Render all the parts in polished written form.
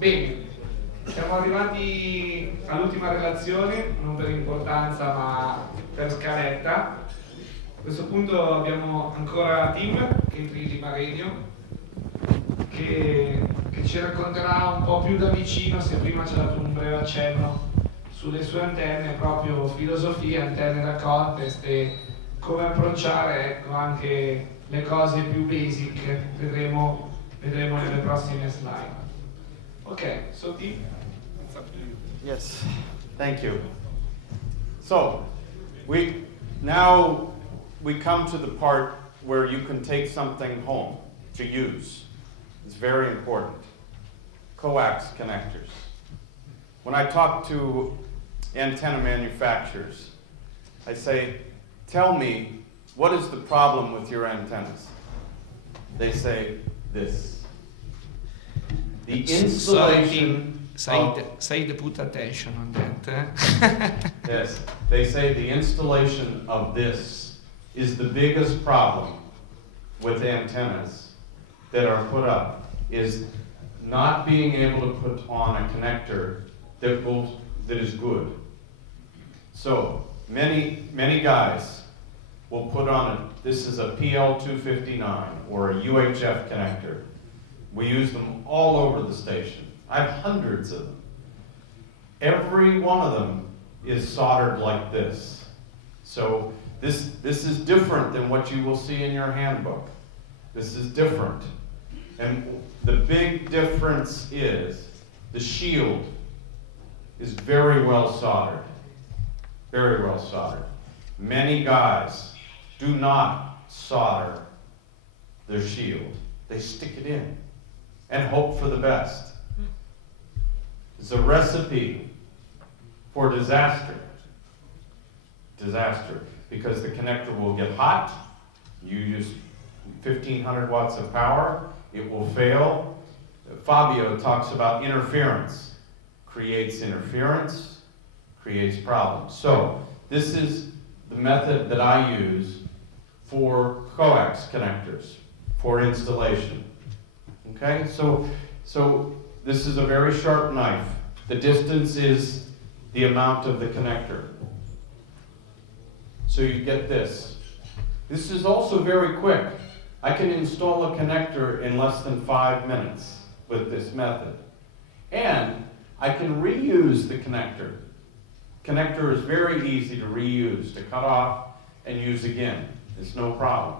Bene, siamo arrivati all'ultima relazione, non per importanza ma per scaletta. A questo punto abbiamo ancora Tim, K3LR, che ci racconterà un po' più da vicino, se prima ci ha dato un breve accenno sulle sue antenne, proprio filosofia, antenne da contest e come approcciare, ecco, anche le cose più basic. Vedremo nelle prossime slide. Okay, so Tim, it's up to you. Yes, thank you. So, now we come to the part where you can take something home to use. It's very important. Coax connectors. When I talk to antenna manufacturers, I say, tell me, what is the problem with your antennas? They say this. The installation Said put attention on that. Yes, they say the installation of this is the biggest problem with antennas that are put up, is not being able to put on a connector that is good. So many guys will put on this is a PL259 or a UHF connector. We use them all over the station. I have hundreds of them. Every one of them is soldered like this. So this is different than what you will see in your handbook. This is different. And the big difference is the shield is very well soldered. Very well soldered. Many guys do not solder their shield. They stick it in and hope for the best. It's a recipe for disaster. Disaster, because the connector will get hot, you use 1,500 watts of power, it will fail. Fabio talks about interference. Creates interference, creates problems. So, this is the method that I use for coax connectors, for installation. Okay, so this is a very sharp knife. The distance is the amount of the connector. So you get this. This is also very quick. I can install a connector in less than 5 minutes with this method. And I can reuse the connector. Connector is very easy to reuse, to cut off and use again. It's no problem.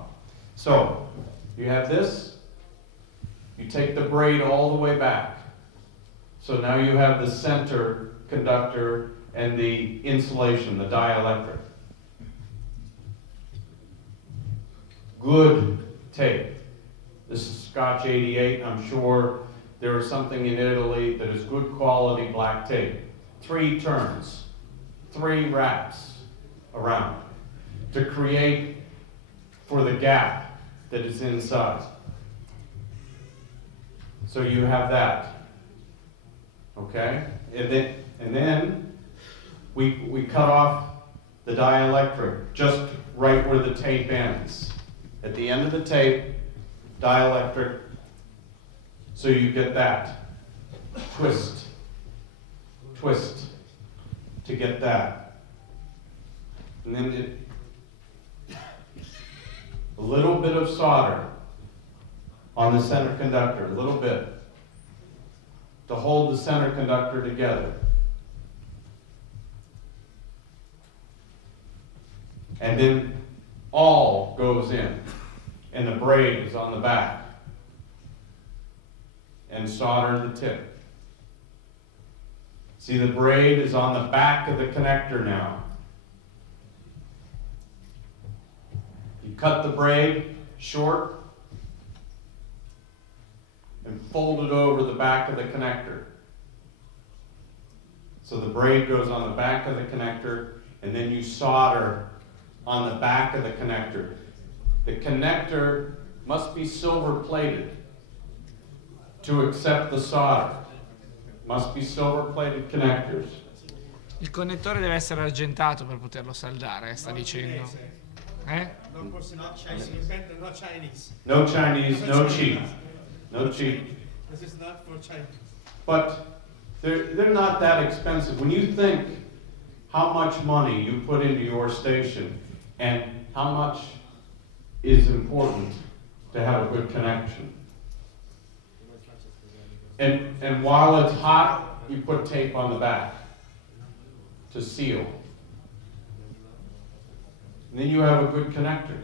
So, you have this. You take the braid all the way back. So now you have the center conductor and the insulation, the dielectric. Good tape. This is Scotch 88. I'm sure there is something in Italy that is good quality black tape. 3 turns, 3 wraps around to create for the gap that is inside. So you have that. Okay? And then we cut off the dielectric just right where the tape ends. At the end of the tape, dielectric, so you get that. Twist. Twist to get that. And then a little bit of solder on the center conductor, a little bit, to hold the center conductor together. And then all goes in, and the braid is on the back, and solder the tip. See, the braid is on the back of the connector now. You cut the braid short and fold it over the back of the connector. So the braid goes on the back of the connector, and then you solder on the back of the connector. The connector must be silver plated to accept the solder. Must be silver plated connectors. Il connettore deve essere argentato per poterlo saldare, sta dicendo. No Chinese. No Chinese, no cheap. No cheap. This is not for Chinese. but they're not that expensive. When you think how much money you put into your station and how much is important to have a good connection. And while it's hot, you put tape on the back to seal. And then you have a good connector.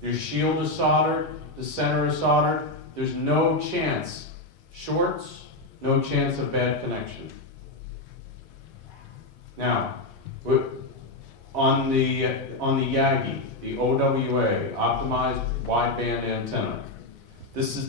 Your shield is soldered, the center is soldered. There's no chance, shorts, no chance of bad connection. Now, on the Yagi, the OWA, optimized wideband antenna, this is